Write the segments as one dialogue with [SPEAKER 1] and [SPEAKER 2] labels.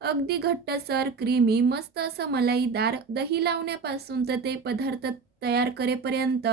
[SPEAKER 1] अगदी घट्टसर क्रीमी मस्त असं मलाईदार दही लावण्यापासून तर ते पदार्थ तयार करेपर्यंत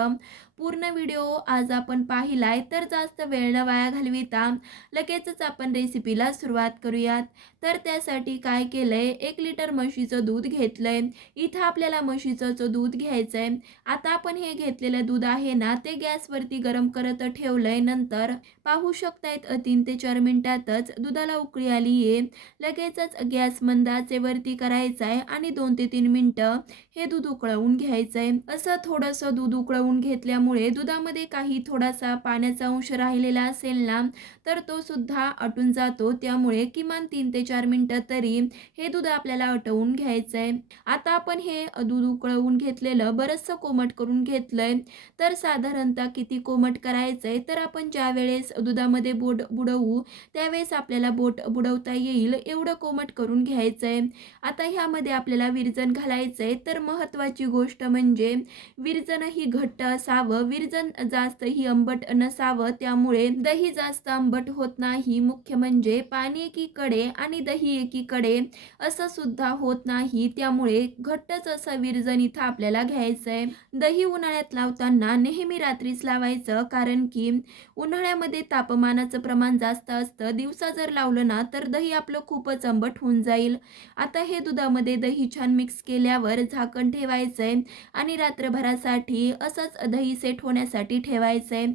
[SPEAKER 1] पूर्ण व्हिडिओ आज आपण पाहिलाय तर जास्त वेळ न वाया घालविता लगेचच आपण रेसिपीला सुरुवात करूयात. तर त्यासाठी काय केलंय एक लिटर म्हशीचं दूध घेतलंय. इथं आपल्याला म्हशीचं दूध दूध घ्यायचंय आता आपण हे घेतलेलं दूध आहे ना ते गॅसवरती गरम करत ठेवलंय. नंतर पाहू शकतायत अ, तीन ते चार मिनिटातच दुधाला उकळी आली आहे. लगेचच गॅस मंदाचे वरती करायचा आहे आणि दोन ते तीन मिनटं हे दूध उकळवून घ्यायचं आहे असं थोडंसं दूध उकळवून घेतल्यामुळे दुधामध्ये काही थोडासा पाण्याचा अंश राहिलेला असेल ना तर तो सुद्धा अटून जातो. त्यामुळे किमान तीन ते चार मिनटं तरी हे दूध आपल्याला अटवून घ्यायचं आहे आता आपण हे दूध उकळवून घेतलेलं बरंचसं कोमट करून घेतलंय. तर साधारणतः किती कोमट करायचं आहे तर आपण ज्या वेळेस दुधामध्ये बोट बुडवू त्यावेळेस आपल्याला बोट बुडवता येईल एवढं कोमट करून घ्यायचं आहे आता ह्यामध्ये आपल्याला विरजन घालायचं आहे तर महत्त्वाची गोष्ट म्हणजे विरजनही घट्ट असावं. विरजन जास्त ही आंबट नसावं त्यामुळे दही जास्त आंबट होत नाही. मुख्य म्हणजे पाणी एकीकडे आणि दही एकीकडे असं सुद्धा होत नाही. त्यामुळे घट्टच असं विरजन इथं आपल्याला घ्यायचंय. दही उन्हाळ्यात लावताना नेहमी रात्रीच लावायचं कारण की उन्हाळ्यामध्ये तापमानाचं प्रमाण जास्त असतं. दिवसा जर लावलं ना तर दही आपलं खूपच आंबट होऊन जाईल. आता हे दुधामध्ये दही छान मिक्स केल्यावर झाकण ठेवायचंय आणि रात्रभरासाठी असंच दही सेट होण्यासाठी ठेवायचं. आहे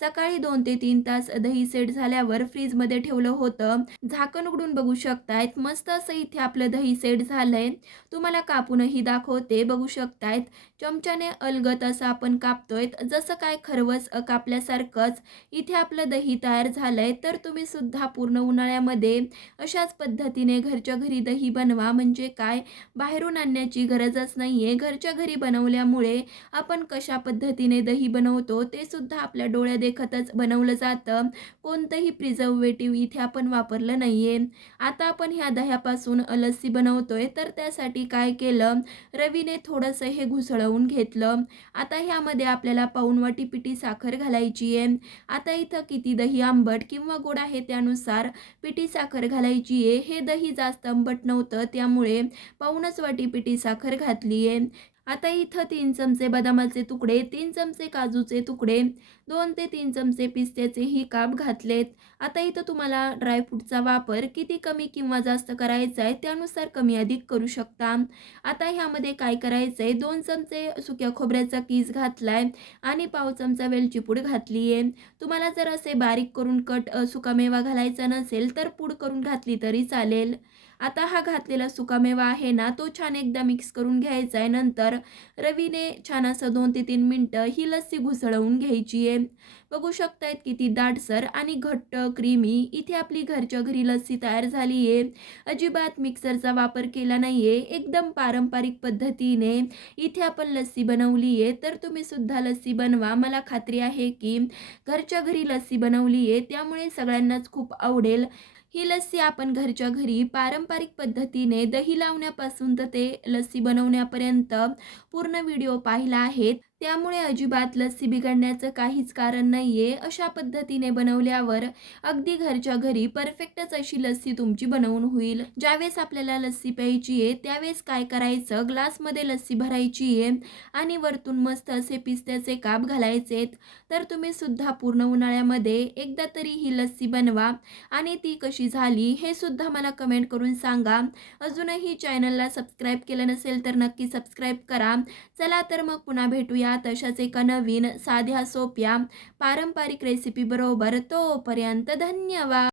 [SPEAKER 1] सकाळी दोन ते तीन तास दही सेट झाल्यावर फ्रीजमध्ये ठेवलं होतं. झाकण उघडून बघू शकतायत. मस्त असं इथे आपलं दही सेट झालंय. तुम्हाला कापूनही दाखवते. बघू शकतायत. चमच्याने अलगत असं आपण कापतोय. जसं काय खरवस कापल्यासारखंच इथे आपलं दही तयार झालंय तर तुम्ही सुद्धा पूर्ण उन्हाळ्यामध्ये अशाच पद्धतीने घरच्या घरी दही बनवा. म्हणजे काय? बाहेरून आणण्याची गरजच नाही आहे घरच्या घरी बनवल्यामुळे आपण कशा पद्धतीने दही बनवतो ते सुद्धा आपल्या डोळ्या देखतच बनवलं जातं. कोणतंही प्रिझर्वेटिव्ह इथे आपण वापरलं नाही आहे आता आपण ह्या दह्यापासून लस्सी बनवतोय तर त्यासाठी काय केलं? रवीने थोडंसं हे घुसळवून घेतलं. आता ह्यामध्ये आपल्याला पाऊण वाटी पिठी साखर घालायची आहे. आता इथं किती दही आंबट किंवा गोड आहे त्यानुसार पिठी साखर घालायची आहे. हे दही जास्त आंबट नव्हतं त्यामुळे पाऊनच वाटी पिठी साखर घातली आहे. आता इथं तीन चमचे बदामाचे तुकडे तीन चमचे काजूचे तुकडे दोन ते तीन चमचे पिस्त्याचेही काप घातलेत. आता इथं तुम्हाला ड्रायफ्रूटचा वापर किती कमी किंवा जास्त करायचा आहे त्यानुसार कमी अधिक करू शकता. आता ह्यामध्ये काय करायचं आहे दोन चमचे सुक्या खोबऱ्याचा कीस घातलाय आणि पाव चमचा वेलची पूड घातली आहे तुम्हाला जर असे बारीक करून कट सुकामेवा घालायचा नसेल तर पूड करून घातली तरी चालेल. आता हा घातलेला सुकामेवा आहे ना तो छान एकदा मिक्स करून घ्यायचा आहे. नंतर रवीने छान असं दोन ते तीन मिनटं ही लस्सी घुसळवून घ्यायची आहे. बघू शकतायत किती दाटसर आणि घट्ट क्रीमी इथे आपली घरच्या घरी लस्सी तयार झाली आहे. अजिबात मिक्सरचा वापर केला नाही आहे एकदम पारंपरिक पद्धतीने इथे आपण लस्सी बनवली आहे. तर तुम्ही सुद्धा लस्सी बनवा. मला खात्री आहे की घरच्या घरी लस्सी बनवली आहे. त्यामुळे सगळ्यांनाच खूप आवडेल. ही लस्सी आपण घरच्या घरी पारंपरिक पद्धतीने दही लावण्यापासून तर ते लस्सी बनवण्यापर्यंत पूर्ण व्हिडिओ पाहिला आहे. त्यामुळे अजिबात लस्सी बिघडण्याचं काहीच कारण नाही आहे अशा पद्धतीने बनवल्यावर अगदी घरच्या घरी परफेक्टच अशी लस्सी तुमची बनवून होईल. ज्यावेळेस आपल्याला लस्सी प्यायची आहे त्यावेळेस काय करायचं? ग्लासमध्ये लस्सी भरायची आहे आणि वरतून मस्त असे पिस्त्याचे काप घालायचेत. तर तुम्ही सुद्धा पूर्ण उन्हाळ्यामध्ये एकदा तरी ही लस्सी बनवा आणि ती कशी झाली हे सुद्धा मला कमेंट करून सांगा. अजूनही चॅनलला सबस्क्राईब केलं नसेल तर नक्की सबस्क्राईब करा. चला तर मग पुन्हा भेटूया. तशाच एका नवीन साध्या सोप्या पारंपरिक रेसिपी बरोबर तोपर्यंत धन्यवाद.